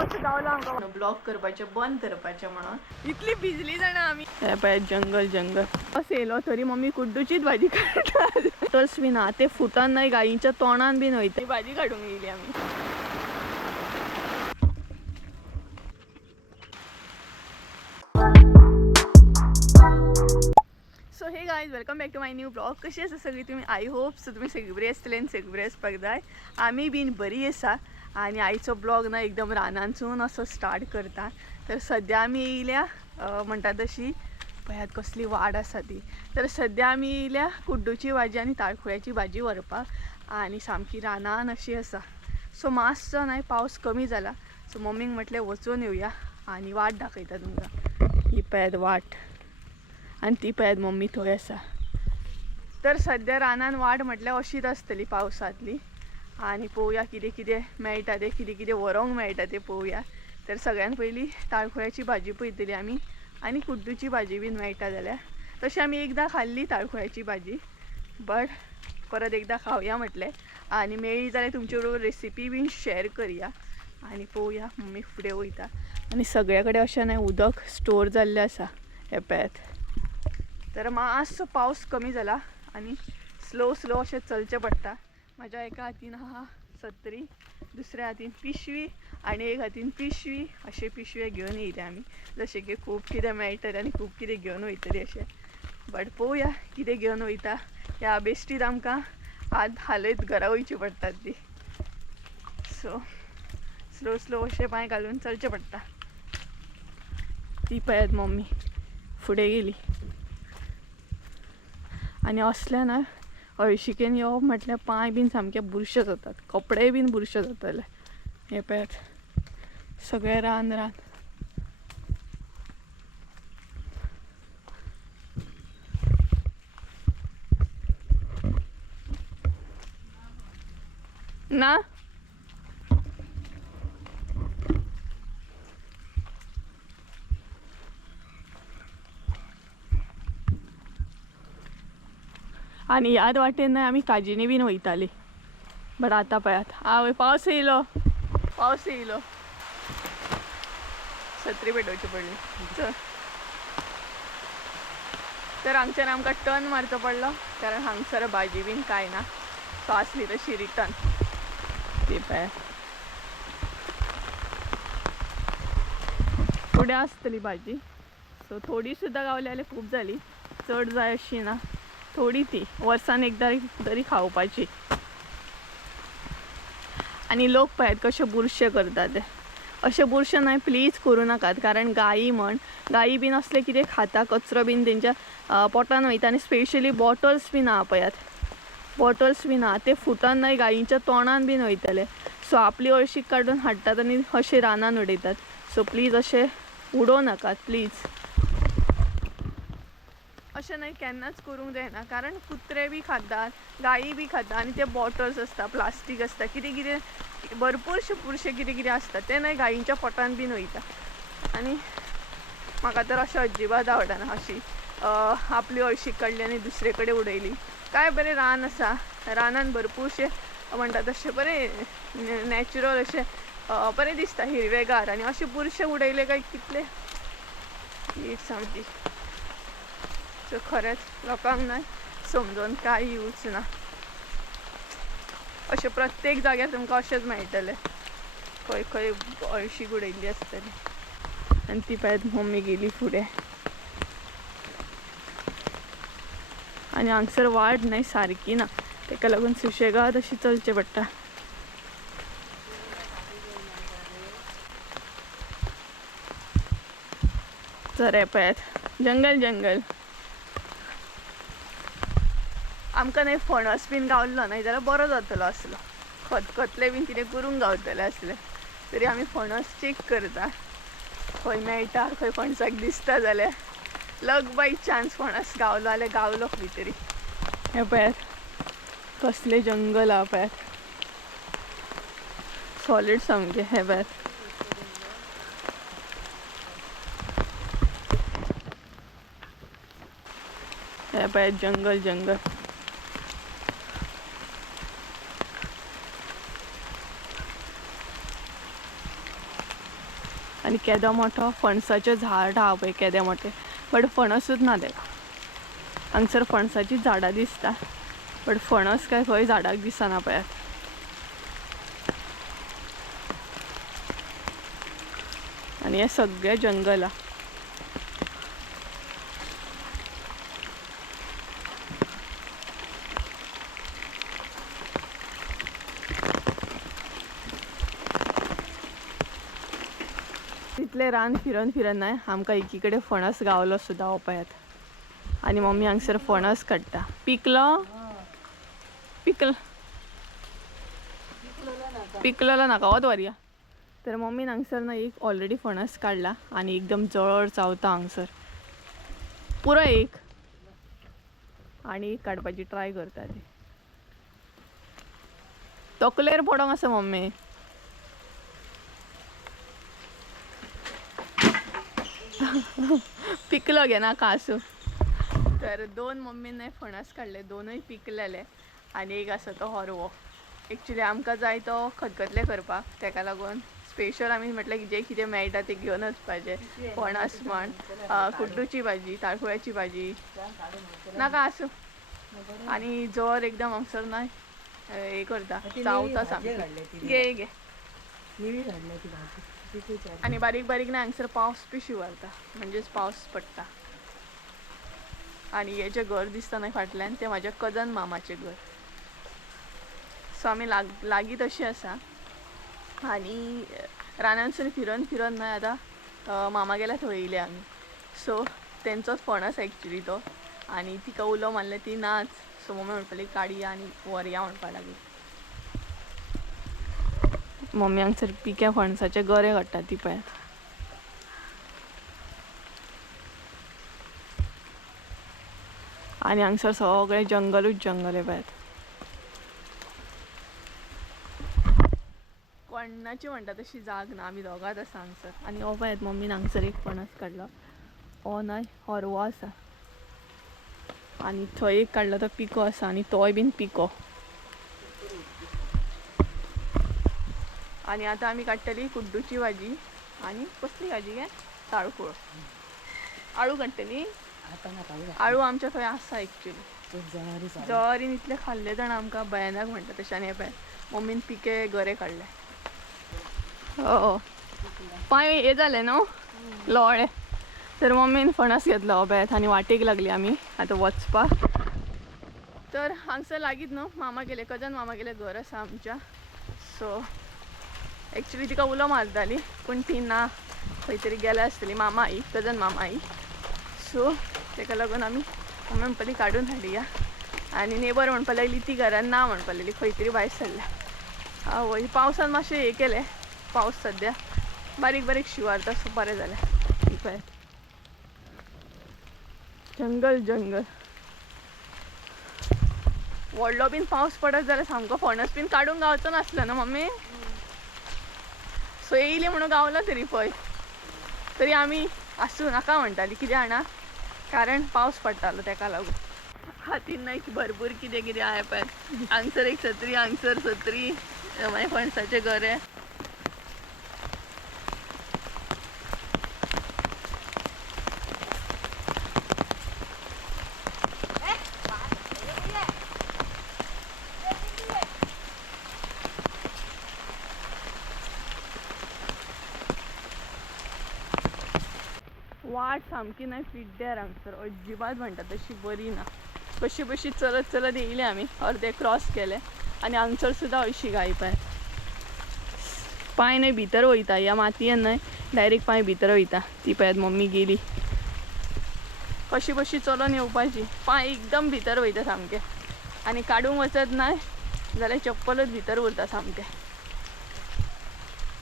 पाऊस गावला आमकां ब्लॉक करपाचें बंद करपाचें म्हणून इतली भिजली जाणा आमी. हे पळय जंगल जंगल असं येयलो तरी मम्मी कुड्डूचीच भाजी काडटा. तस बी ना ते फुटन नाही गायींच्या तोंडान बीन वयता भाजी काडूंक येयली आमी. So hey guys welcome back to my new blog. कशी आसा सगळी तुमी? आय होप सो तुमी सगळी बरी आसतली आनी सगळी बरी आसपाक जाय. आमी बीन बरी आसा आणि आयचो ब्लॉग ना एकदम रानांसून असो स्टार्ट करता. तर सद्या आमी येयल्या म्हणटा तशी पळयात कसली वाड आसा ती. तर सद्या आमी येयल्या कुड्डूची भाजी आनी ताळखुळ्याची भाजी व्हरपाक आनी सामकी रानान अशी आसा. सो मातसो नाही पावस कमी जाला सो मम्मीक म्हटलें वचून येवया आनी वाट दाखयता तुमकां. ही पळयात वाट आनी ती पळयात मम्मी थंय आसा. तर सद्या रानान वाट म्हटल्यार अशीच आसतली पावसांतली आनी पळोवया कितें कितें मेळटा तें कितें कितें व्हरोंक मेळटा तें पळोवया. तर सगळ्यान पयलीं ताळखुळ्याची भाजी पळयतली आमी आनी कुड्डूची भाजी बीन मेळटा जाल्यार. तशी आमी एकदां खाल्ली ताळखुळ्याची भाजी बट परत एकदां खावया म्हटलें आनी मेळ्ळी जाल्यार तुमचे बरोबर रेसिपी बीन शेअर करया आनी पळोवया. मम्मी फुडें वयता आनी सगळे कडेन अशें न्हय उदक स्टोर जाल्लें आसा हे पळयात. तर मातसो पावस कमी जाला आनी स्लो स्लो अशें चलचें पडटा. म्हाज्या एका हातीन आहा सत्री, दुसऱ्या हातीन पिशवी आनी एक हातीन पिशवी. अशे पिशवे घेवन येयले आमी जशें की खूब कितें मेळटलें आनी खूब कितें घेवन वयतलीं अशें. बट पळोवया कितें घेवन वयता. ह्या बेश्टीत आमकां हालयत घरा वयची पडटात ती. सो स्लो स्लो अशें पांय घालून चलचें पडटा. ती पळयात मम्मी फुडें गेली आनी असल्या ना हळशिकेन येवप म्हटल्यार पांय बीन सामके बुरशे जातात, कपडे बीन बुरशे जातले. हे पळयात सगळें रान रान. ना आनी ह्याच वाटेन आमी काजिनी बीन वयताली. बट आतां पळयात आवय पावस येयलो पावस येयलो. छत्री पेटोवची पडली. चल तर हांगच्यान आमकां टर्न मारचो पडलो कारण हांगसर भाजी बीन कांय ना. सो आसली तशी रिटर्न. ती पळयात फुडें आसतली भाजी. सो थोडी सुद्दां गावली जाल्यार खूब जाली. चड जाय अशी ना, थोडी ती वर्सान एकदां तरी खावपाची. आनी लोक पळयात कशे बुरशे करतात ते. अशे बुरशे न्हय प्लीज करूं नाकात कारण गायी म्हण गायी बीन असले कितें खाता कचरो बीन तेंच्या पोटान वयता आनी स्पेशली बॉटल्स बीन आहा पळयात बॉटल्स बीन आहा ते फुटन न्हय गायींच्या तोंडान बीन वयतले. सो आपली हळशीक काडून हाडटात आनी अशे रानान उडयतात. सो प्लीज अशे उडोव नाकात प्लीज. अशें न्हय केन्नाच करूंक जायना कारण कुत्रे बी खातात, गायी बी खाता आनी ते बॉटल्स आसता, प्लास्टीक आसता, कितें कितें भरपूरशे पुरशे कितें कितें आसता ते न्हय गायींच्या पोटान बीन वयता. आनी म्हाका तर अशें अजिबात आवडना अशी आपली हळशीक काडली आनी दुसरे कडेन उडयली. काय बरें रान आसा, रानान भरपूरशे म्हणटा तशें बरें नॅचरल अशें बरें दिसता हिरवेगार आनी अशे बुरशे उडयले काय कितले हीट सामकी. सो खरेंच लोकांक न्हय समजोन कांय यूज ना. अशें प्रत्येक जाग्यार तुमकां अशेंच मेळटलें खंय खंय हळशीक उडयल्ली आसतली. आनी ती पळयात मम्मी गेली फुडें आनी हांगसर वाट न्हय सारकी ना तेका लागून सुशेगाद अशी चलचें पडटा. तर हे पळयात जंगल जंगल. आमकां न्हय फणस बीन गावल्लो न्हय जाल्यार बरो जातलो आसलो. खतखतले बीन कितें करूंक गावतलें आसलें तरी आमी फणस चेक करता खंय मेळटा खंय फणसाक दिसता जाल्यार. लक बाय चान्स फणस गावलो जाल्यार गावलो खंय तरी. हे पळयात कसले जंगल आहा पळयात सॉलिड सामके. हे पळयात हे पळयात जंगल जंगल. आणि केदो मोठो फणसाचे झाड हा पळय केदे मोठे, बट फणसूच ना तेका. हांगसर फणसाची झाडां दिसता, बट फणस काय खंय झाडाक दिसना पळयात. आणि हे सगळे जंगल हा. तिथले रान फिरन फिरन नाही आमकां एकीकडे फणस गावलो सुद्धा हो पळयात. आणि मम्मी हांगसर फणस काडटा. पिकलो पिकलेला नाका वत वरया. तर मम्मीन हांगसर ना एक ऑलरेडी फणस काडला आणि एकदम जड चावता हांगसर पुरो एक, आणि एक काडपाची ट्राय करता ती. तकलेर पडोंक आसा मम्मी. पिकलो घे नाका आसूं. तर दोन मम्मीने फणस काडले, दोनूय पिकलेले आणि एक आसा तो हरवो. एक्चुली आमकां जाय तो खतखतले करपाक, तेका लागून स्पेशल आमी म्हटलें की जे कितें मेळटा ते घेवन वचपाचें. फणस म्हण, कुड्डूची भाजी, ताळखुळ्याची भाजी नाका आसूं. आणि जर एकदम हांगसर ना हे करता, चावता सामकी. घे घे. आणि बारीक बारीक ना हांगसर पावस बी शिवरता, म्हणजेच पावस पडटा. आणि हे जे घर दिसता न्हय फाटल्यान ते म्हाज्या कजन मामाचें घर. सो आमी लागीं तशी आसा. आणि रानांसून फिरन फिरन न्हय आतां मामा गेल्या थंय येयले आमी. सो तेंचोच फणस एक्चुली तो. आणि तिका उलो मारलें ती नाच. सो मम्मी म्हणपाली काडया आनी व्हरया म्हणपा लागली. मम्मी हांगसर पिक्या फणसाचे गरे काडटा ती पळयात. आणि हांगसर सगळे जंगलूच जंगल आहे पळयात. कोणाची म्हणटा तशी जाग ना, आमी दोगांच आसा हांगसर. आणि हो पळयात मम्मीन हांगसर एक फणस काडलो. हो न्हय हरवो आसा. आणि थंय एक काडलो तो पिको आसा आणि तोय बीन पिको. आणि आता आमी काडटली कुड्डूची भाजी आणि कसली भाजी गे ताळखुळ. आळू काडटली. आळू आमच्या थंय आसा एक्चुली. जवारीन इतले खाल्ले जाण आमकां भयानक म्हणटा तशें. आनी हे पळय मम्मीन पिके गरे काडले. हो पांय हे जाले न्हू लोळे. तर मम्मीन फणस घेतलो हो पळयात आनी वाटेक लागली आमी आतां वचपाक. तर हांगसर लागीत न्हू मामा गेले, कजन मामा गेले घर आसा आमच्या. सो एक्चुली तिका उलो मारताली पूण ती ना, खंय तरी गेल्या आसतली मामा आई, कजन मामा आई. सो तेका लागून आमी मम्मी म्हणपाली काडून हाडुया. आनी नेबर म्हणपा लागली ती घरान ना म्हणपा लागली, खंय तरी भायर सरल्या. आवय पावसान मातशें हे केलें. पावस सद्या बारीक बारीक शिवारता, सो बरें जालें. पळय जंगल जंगल. व्हडलो बीन पावस पडत जाल्यार सामको फणस बीन काडूंक गावचो नासलो न्हू मम्मी. सो येयली म्हणून गावलो तरी पळय. तरी आमी आसूं नाका म्हणटाली, कितें जाणा कारण पावस पडटालो तेका लागून. हातीन न्हय भरपूर कितें कितें आहा पळय. हांगसर एक छत्री, हांगसर छत्री, मागीर फणसाचे गरे. वाट सामकी नाही पिड्ड्यार हांगसर, अजिबात म्हणटा तशी बरी ना. कशी बशी चलत चलत येयले आमी, अर्दे क्रॉस केले. आणि हांगसर सुद्दां अशी गाय पळय पांय न्हय भितर वयता. ह्या मातयेन न्हय डायरेक्ट पांय भितर वयता. ती पळयात मम्मी गेली. कशी बशी चलोन येवपाची, पांय एकदम भितर वयता सामके. आणि काडूंक वचत न्हय जाल्यार चप्पलच भितर उरता सामके.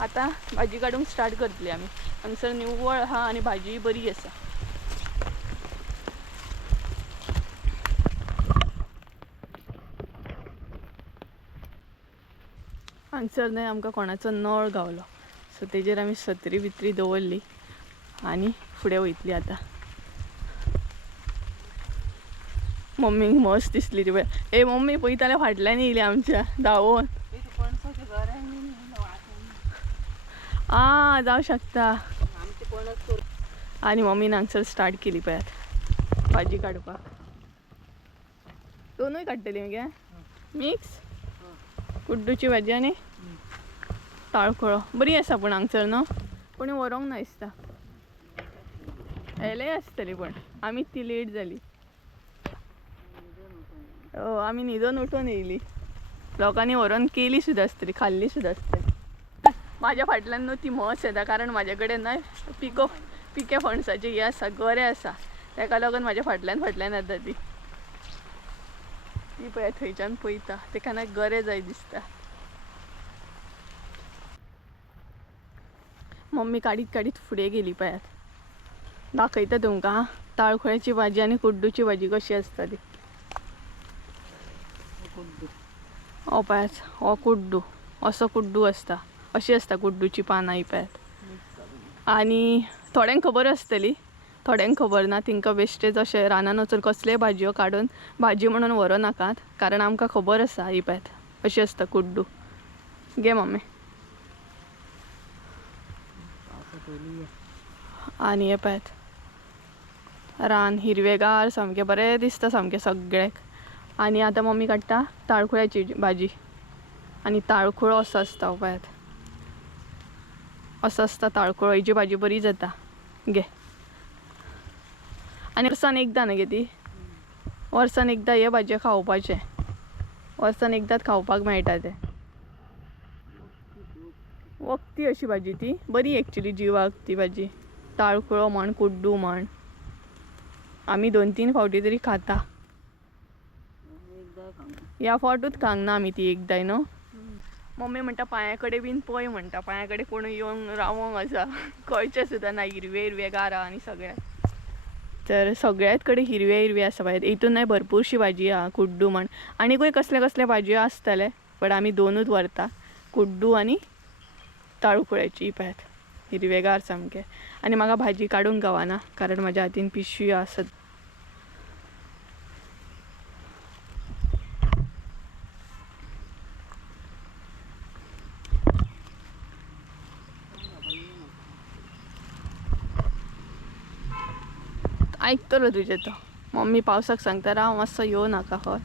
आता भाजी काडूंक स्टार्ट करतली आमी. हांगसर निव्वळ आहा आणि भाजी बरी आसा. हांगसर न्हय आमकां कोणाचो नळ गावलो. सो तेजेर आमी सत्री बित्री दवरली आनी फुडें वयतली आतां. मम्मीक मस्त दिसली ती पळय. ए मम्मी पळयताल्या फाटल्यान येयली आमच्या धांवून. जाऊ शकता. आणि मम्मीन हांगसर स्टार्ट केली पळयात भाजी काडपाक. दोनूय काडटली मगे मिक्स कुड्डूची भाजी आनी ताळखोळो बरी आसा. पूण हांगसर न्हू कोणी व्हरोंक ना दिसता. येयले आसतली पण आमी ती लेट जाली. आमी न्हिदोन उठून येयली. लोकांनी व्हरोन केली सुद्दां आसतली खाल्ली सुद्दां आसतली. म्हाज्या फाटल्यान न्हू ती म्हस येता कारण म्हाजे कडेन ना पिके फणसाचे हे आसा गरे आसा तेका लागून म्हाज्या फाटल्यान येता ती. ती पळय थंयच्यान पळयता तेका ना गरे जाय दिसता. मम्मी काडीत फुडें गेली पळयात. दाखयता तुमकां ताळखोळ्याची भाजी आनी कुड्डूची भाजी कशी आसता ती. हो पळयात हो कुड्डू असो कुड्डू आसता. अशी आसता कुड्डूची पानां ही पळयात. आनी थोड्यांक खबर आसतली थोड्यांक खबर ना. तिंका बेश्टेच अशें रानान वचून कसलेय भाजयो काडून भाजी म्हणून व्हरनाकात कारण आमकां खबर आसा ही पळयात अशी आसता कुड्डू. घे मम्मी. आनी हे पळयात रान हिरवेगार सामकें बरें दिसता सामकें सगळ्याक. आनी आतां मम्मी काडटा ताळखोळ्याची भाजी. आनी ताळखोळो असो आसता पळयात असो आसता ताळखोळो. हेजी भाजी बरी जाता. घे. आनी वर्सान एकदां न्ही गे ती वर्सान एकदां हे भाजयो खावपाचें. वर्सान एकदांच खावपाक मेळटा तें. वखदी अशी भाजी ती बरी एक्चुली जिवाक ती भाजी. ताळखोळो म्हण कुड्डू म्हण आमी 2-3 फावटी तरी खाता. ह्या फावटूच खावंक ना आमी ती एकदांय न्हू. मम्मी म्हणटा पांया कडेन बीन पळय म्हणटा. पांया कडेन कोण येवन रावोंक आसा खंयचें सुद्दां ना. हिरवे गारा आनी सगळें तर सगळ्यात कडेन हिरवे आसा पळय. हितून भरपूरशी भाजी आहा कुड्डू म्हण. आनीकूय कसले भाजयो आसतले बट आमी दोनूच व्हरता कुड्डू आनी ताळखोळ्याची पळयात हिरवेगार सामकें. आनी म्हाका भाजी काडूंक गावना कारण म्हाज्या हातीन पिशवी आसत. आयकतलो तुजें तो. मम्मी पावसाक सांगता राव मातसो येवं नाका खंय.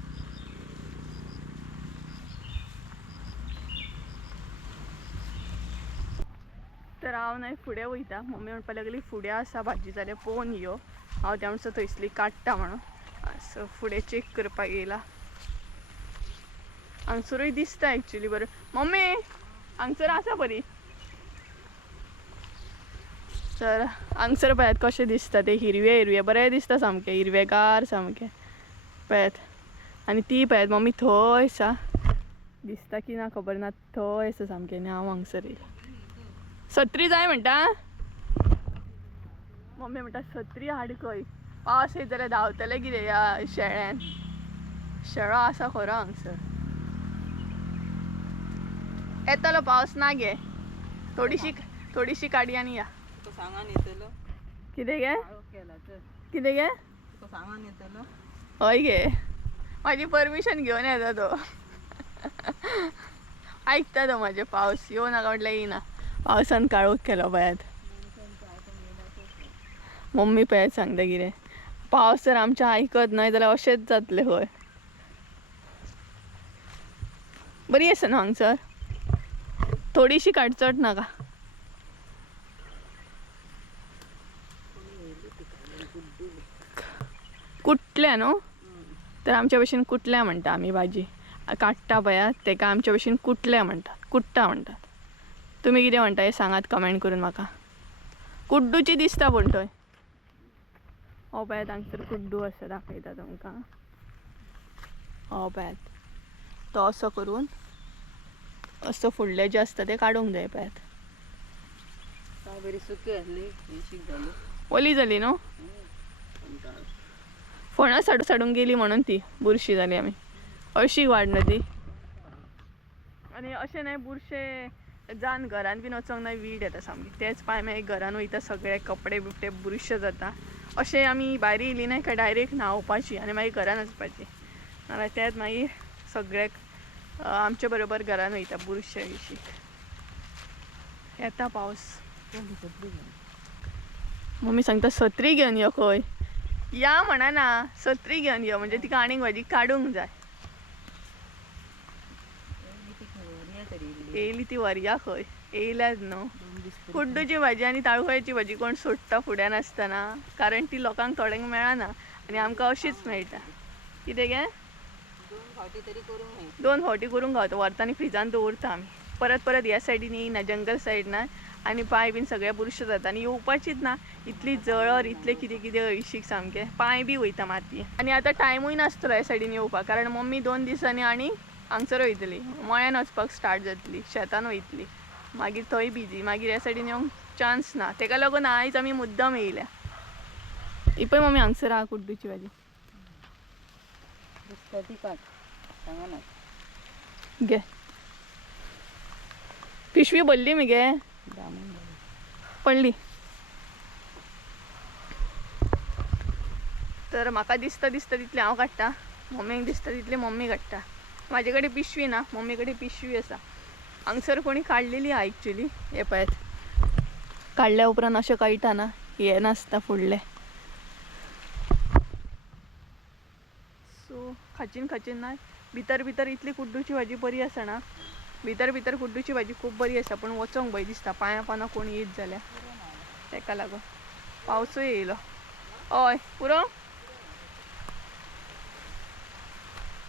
तर हांव न्हय फुडें वयता. मम्मी म्हणपाक लागली फुडें आसा भाजी जाल्यार पळोवन यो. हांव त्या म्हणसर थंयसली काडटा म्हणून. सो फुडें चॅक करपाक येयला. हांगसरूय दिसता एक्चुली बरें. मम्मी हांगसर आसा बरी. तर हांगसर पळयात कशें दिसता ते हिरवे बरें दिसता सामकें हिरवेगार सामकें पळयात. आनी ती पळयात मम्मी थंय आसा दिसता की ना खबर ना थंय आसा सामकें. आनी हांव हांगसर येयला. सत्री जाय म्हणटा. मम्मी म्हणटा सत्री हाड खंय. पावस येत जाल्यार धांवतले कितें ह्या शेळ्यान. शेळो आसा खरो हांगसर. येतलो पावस ना गे. थोडीशी काडी आनी या. कितें गे कितें गे हय गे म्हाजी परमिशन घेवन येता तो. आयकता तो म्हाजे. पावस येवं नाका म्हटल्यार येयना. पावसान काळोख केलो पळयात. मम्मी पळयात सांगता कितें. पावस जर आमचें आयकत न्हय जाल्यार अशेंच जातलें खंय. बरी आसा न्हू हांगसर. थोडीशी काड चड नाका. कुटल्या न्हू. तर आमच्या भशेन कुटल्या म्हणटा आमी भाजी काडटा पळयात तेका आमच्या भशेन कुटल्या म्हणटात कुट्टा म्हणटात. तुमी कितें म्हणटा हें सांगात कमेंट करून म्हाका. कुड्डूची दिसता पूण थंय. हो पळयात हांगसर कुड्डू आसा दाखयता तुमकां. हो पळयात तो असो करून असो फुडले जे आसता ते काडूंक जाय पळयात. ओली जाली न्हू. फणस साडूंक गेली म्हणून ती बुरशी जाली आमी. अळशी वाड न्हू ती. आनी अशें न्हय बुरशे जावन घरान बीन वचोंक ना वीड येता सामकी. तेच पांय मागीर घरान वयता सगळे कपडे बिपडे बुरशे जाता. अशें आमी भायर येयली न्हय काय डायरेक्ट न्हांवपाची आनी मागीर घरान वचपाची. नाल्यार तेच मागीर सगळ्याक आमचे बरोबर घरान वयता बुरशे विशीक. येता पावस. मम्मी सांगता सत्री घेवन यो खंय. या म्हणा ना, सत्री घेवन यो म्हणजे तिका आनीक भाजी काडूंक जाय. येयली ती वरया खंय येयल्याच न्हू. कुड्डूची भाजी आनी ताळखळ्याची भाजी कोण सोडटा फुड्यान आसतना, कारण ती लोकांक थोड्यांक मेळना आनी आमकां अशीच मेळटा. कितें गे 2 फावटी करूंक गावता. व्हरता आनी फ्रिजान दवरता आमी. परत परत ह्या सायडीन येयना, जंगल सायड ना आनी पांय बीन सगळे बुरश जाता आनी येवपाचीच ना. इतली जळर इतले कितें कितें हळशीक सामकें पांय बी वयता मातये. आनी आतां टायमूय नासतलो ह्या सायडीन येवपाक, कारण मम्मी 2 दिसांनी आनी हांगसर वयतली. मळ्यान वचपाक स्टार्ट जातली, शेतान वयतली. मागीर थंय बिजी, मागीर ह्या सायडीन येवंक चान्स ना. तेका लागून आयज आमी मुद्दम येयल्या. ही पळय मम्मी हांगसर आहा कुड्डूची भाजी. घे पिशवी भरली मगे पडली. तर म्हाका दिसता तितले हांव काडटा, मम्मीक दिसता तितले मम्मी काडटा. म्हाजे कडेन पिशवी ना, मम्मी कडेन पिशवी आसा. हांगसर कोणी काडलेली आहा एक्चुली. हे पळयात, काडल्या उपरांत अशें कळटा ना, हे नासता फुडलें. सो खाचीन ना. भितर इतली कुड्डूची भाजी बरी आसा ना. भितर कुड्डूची भाजी खूब बरी आसा, पण वचोंक भंय दिसता पांयां पानां कोण येत जाल्यार. तेका लागून पावसूय येयलो. हय पुरो.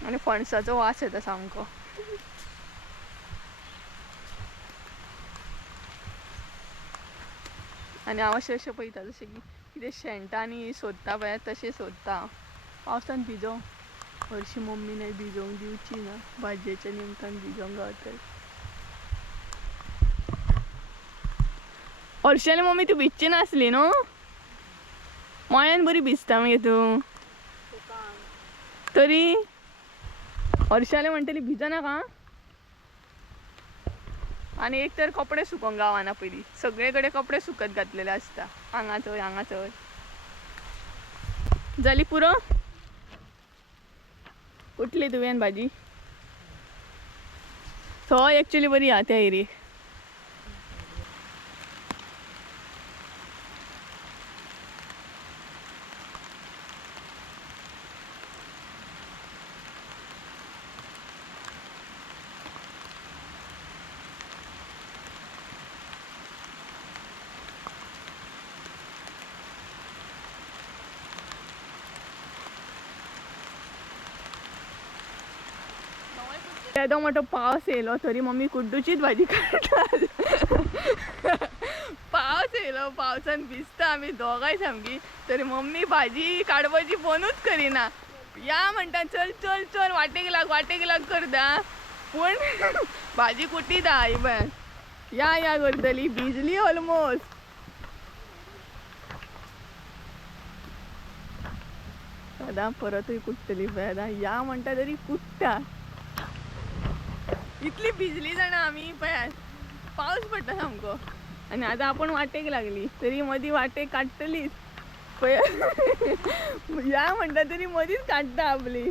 आनी फणसाचो वास येता सामको. आनी हांव अशें पळयता जशें की कितें शेंटांनी सोदता पळय तशें सोदता. पावसान भिजोवंक हरशी मम्मी नाही भिजोवंक दिवची ना. भाजयेच्या निमतान भिजोवंक गावतले. हरशाले मम्मी तू भिजची नासली न्हू. मळ्यान बरी भिजता मगे तू. तरी हरशाले म्हणटली भिजना. आनी एक तर कपडे सुकोवंक गावना पयलीं. सगळे कडेन कपडे सुकत घातलेले आसता, हांगा थंय. जाली पुरो. कुठली तुवें भाजी थंय एक्चुली बरी आहा त्या एरियेक. येदो मोठो पावस येयलो तरी मम्मी कुड्डूचीच भाजी काडटा. पावस येयलो, पावसान भिजता आमी दोगांय सामकी, तरी मम्मी भाजी काडपाची फोनूच करिना. या म्हणटा चल चल चल वाटेक लाग करता, पूण भाजी कुटीता. इवन या करतली, भिजली ऑलमोस्ट. सदां परतूय कुट्टली पळय. या म्हणटा तरी कुट्टा. इतली भिजली जाणा आमी पळयात. पावस पडटा सामको आनी आतां आपूण वाटेक लागली, तरी मदीं वाटेक काडटलीच पळय. या म्हणटा तरी मदींच काडटा आपली.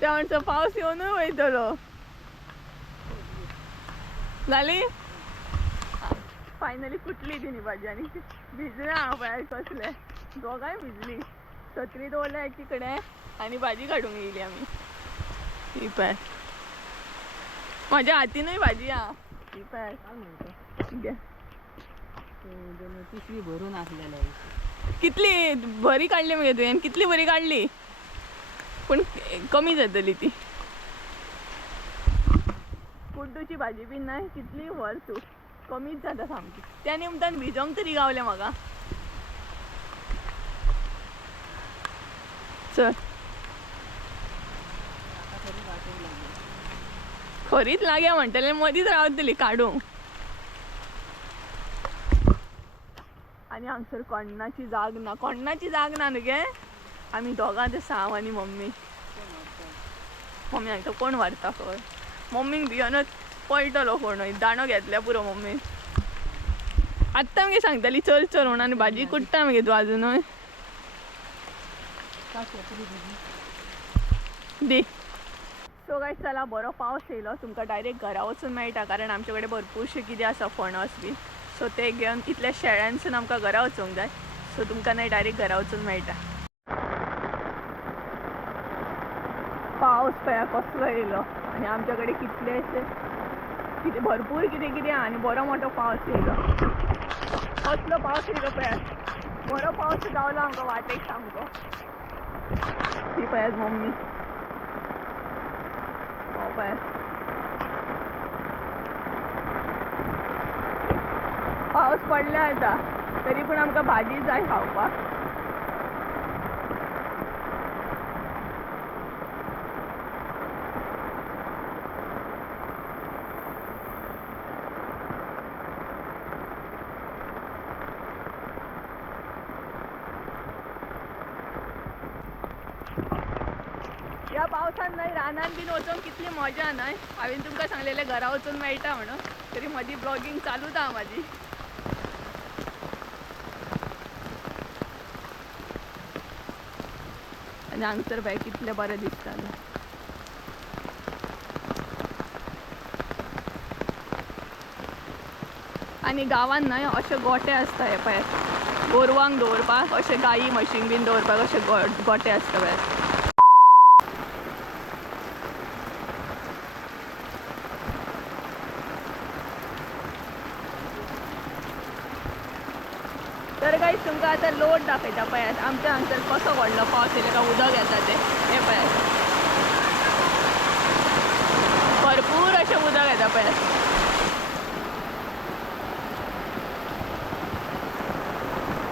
त्या म्हणसर पावस येवनूय वयतलो. जाली फायनली कुटली तिणी भाजी आनी भिजले हांव पळय कसले. दोगांय भिजली. छत्री दवरल्या एकी कडेन आनी भाजी काडूंक येयली आमी. ही पळय म्हाज्या हातीनूय भाजी आहा. ही पळय पिशवी भरून आसलेले. कितली बरी काडली मगे तुवें. कितली बरी काडली, पूण कमी जातली ती. कुड्डूची भाजी बीन ना कितली व्हर तूं कमीच जाता सामकी. त्या निमतान भिजोंक तरी गावलें म्हाका. चल खरीच लाग्या म्हणटले मदींच रावतली काडूंक. आनी हांगसर कोण्णाची जाग ना न्हू गे. आमी दोगांच आसा, हांव आनी मम्मी. मम्मी हांगा कोण व्हरता खंय. मम्मीक भियोनूच पळटलो कोणूय. दाणो घेतल्या पुरो मम्मी. आत्तां मगे सांगताली चल चल म्हणून आनी भाजी कुट्टा मगे तूं आजुनूय. दी सो गायज चला बरो पावस येयलो तुमकां डायरेक्ट घरा वचून मेळटा कारण आमचे कडेन भरपूरशे कितें आसा फणस बी सो ते घेवन इतल्या शेळ्यांसून आमकां घरा वचूंक जाय सो तुमकां न्हय डायरेक्ट घरा वचून मेळटा पावस पळया कसलो येयलो आनी आमचे कडेन कितलेशे कितें भरपूर कितें कितें आनी बरो मोठो पावस येयलो कसलो पावस येयलो पळया बरो पावस गावलो आमकां वाटेक सामको ती पळयात मम्मी पावस पडला आता तरी पण आमकां भाजी जाय खावपाक या पावसान न्हय रानान बीन वचून कितली मजा न्हय हांवें तुमकां सांगलेलें घरा वचून मेळटा म्हणून तरी मदीं ब्लॉगिंग चालूच आहा म्हाजी आनी हांगसर बाय कितलें बरें दिसतालें आनी गांवांत न्हय अशे गोठे आसता हे पळय गोरवांक दवरपाक अशे गायी म्हशींक बीन दवरपाक अशे गोठे आसता पळय तर गायज तुमकां आतां लोड दाखयता पळयात आमच्या हांगसर कसो व्हडलो पावस येयलो काय उदक येता तें हें पळयात भरपूर अशें उदक येता पळयात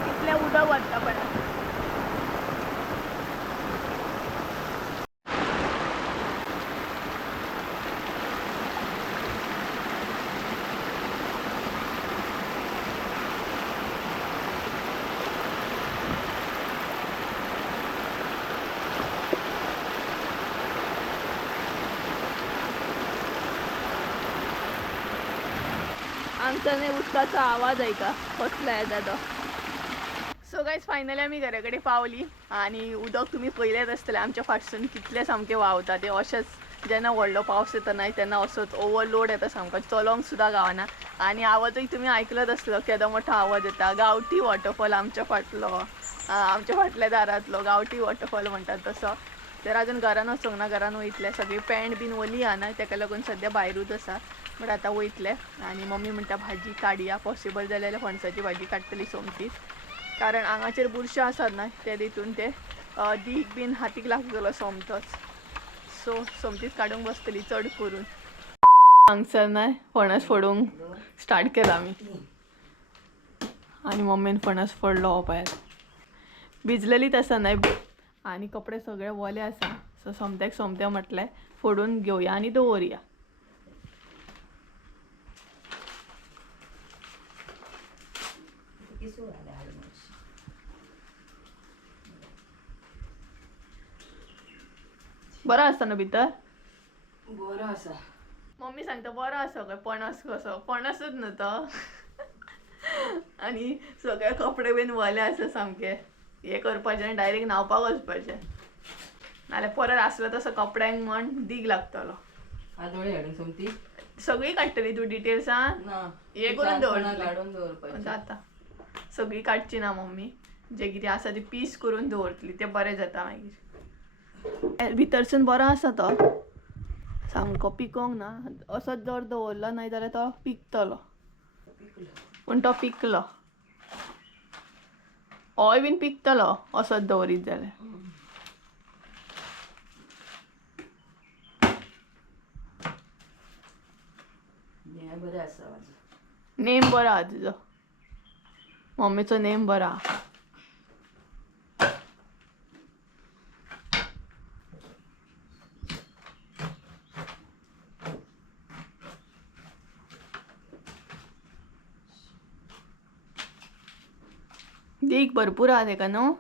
कितलें उदक वता पळयात हांगसरने उदकाचो आवाज ऐका कसलो येता तो सो गायज फायनली आमी घरा कडेन पावली आनी उदक तुमी पळयलेच आसतलें आमच्या फाटसून कितलें सामकें व्हांवता तें अशेंच जेन्ना व्हडलो पावस येता न्हय तेन्ना असोच ओवरलोड येता सामको चलोंक सुद्दां गावना आनी आवाजूय तुमी आयकलोच आसतलो केदो मोठो आवाज येता गांवठी वॉटरफॉल आमच्या फाटल्या दारांतलो गांवठी वॉटरफॉल म्हणटात तसो तर आजून घरान वचूंक ना घरान वयतले सगळी पॅन्ट बीन ओली आहा ना तेका लागून सद्या भायरूच आसा बट आतां वयतले आनी मम्मी म्हणटा भाजी काडया पॉसिबल जाल्यार फणसाची भाजी काडटली सोमतीच कारण आंगाचेर बुरशे आसात न्हय ते दितून ते दीक बीन हातीक लागतलो सोमतोच सो सोमतीच काडूंक बसतली चड करून हांगसर न्हय फणस फोडूंक स्टार्ट केला आमी आनी मम्मीन फणस फोडलो हो पळयात भिजलेलीच आसा न्हय आनी कपडे सगळे वले आसा सो सोमते म्हटलें फोडून घेवया आनी दवरया बरो आसता न्हू भितर बरो आसा मम्मी सांगता बरो आसा काय पणस कसो पणसच न्हू तो आनी सगळे कपडे बीन वले आसा सामके हे करपाचें आनी डायरेक्ट न्हावपाक वचपाचें नाल्यार परत आसलो तसो कपड्यांक म्हण दीग लागतलो आदोळी हाडून सोमती सगळी काडटली तूं डिटेल्सान हे करून दवरतली जाता सगळी काडची ना मम्मी जे कितें आसा ती पीस करून दवरतली ते बरें जाता मागीर भितरसून बरो आसा तो सामको पिकोंक ना असोच जर दवरलो न्हय जाल्यार तो पिकतलो पूण तो पिकलो होय बीन पिकतलो असोच दवरीत जाल्यार नेम बरो आहा तुजो मम्मीचो नेम बरो आहा दीक भरपूर आहा तेका न्हू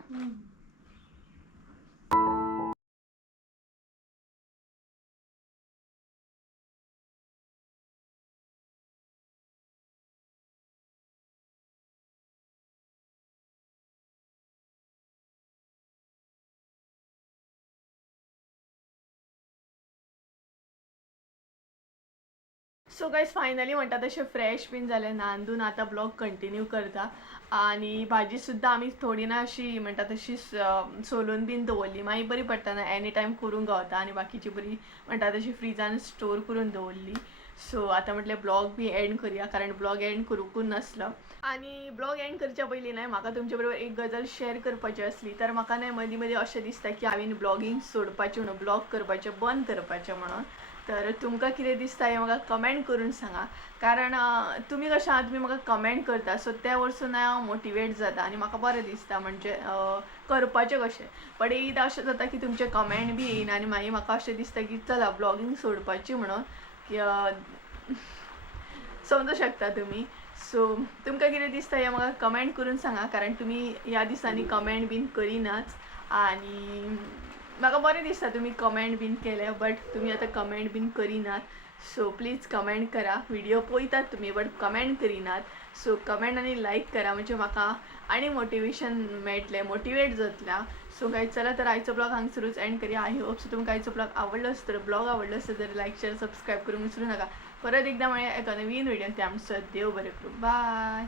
सो गाईज फायनली म्हणटा तशें फ्रेश बीन जालें नांदून आतां ब्लॉग कंटिन्यू करता आनी भाजी सुद्दां आमी थोडी ना अशी म्हणटा तशी सोलून बीन दवरली मागीर बरी पडटा ना एनी टायम करूंक गावता आनी बाकीची बरी म्हणटा तशी फ्रिजान स्टोर करून दवरली. सो आतां म्हटलें ब्लॉग बी एंड करुया कारण ब्लॉग एंड करूंकूच नासलो. आणि ब्लॉग एंड करच्या पयलीं न्हय म्हाका तुमचे बरोबर एक गजाल शेअर करपाची असली तर म्हाका न्हय मदीं मदीं अशें दिसता की हांवें ब्लॉगिंग सोडपाचें म्हणून ब्लॉग करपाचें बंद करपाचें म्हणून. तर तुमकां कितें दिसता हें म्हाका कमेंट करून सांगा कारण तुमी कशें आहा तुमी म्हाका कमेंट करता सो त्या वरसून हांव मोटिवेट जाता आनी म्हाका बरें दिसता म्हणजे करपाचें कशें. बट एकदां अशें जाता की तुमचे कमेंट बी येयना आनी मागीर म्हाका अशें दिसता की चला ब्लॉगिंग सोडपाची म्हणून की समजू शकता तुमी. सो तुमकां कितें दिसता हें म्हाका कमेंट करून सांगा कारण तुमी ह्या दिसांनी कमेंट बीन करिनाच आनी म्हाका बरें दिसता तुमी कमेंट बीन केले बट तुमी आतां कमेंट बीन करिनात. सो प्लीज कमेंट करा. व्हिडिओ पळयतात तुमी बट कमेंट करिनात. सो कमेंट आनी लायक करा म्हणजे म्हाका आनी मोटिवेशन मेळटलें मोटिवेट जातल्या. सो गायज चला तर आयचो ब्लॉग हांगसरूच एंड करूया. आय होप सो तुमकां आयचो ब्लॉग आवडलो आसतलो. ब्लॉग आवडलो आसत तर लायक शेअर सबस्क्राईब करूंक विसरू नका. परत एकदा मेळया एका नवीन व्हिडिओन. त्या आमचं देव बरें करूं. बाय.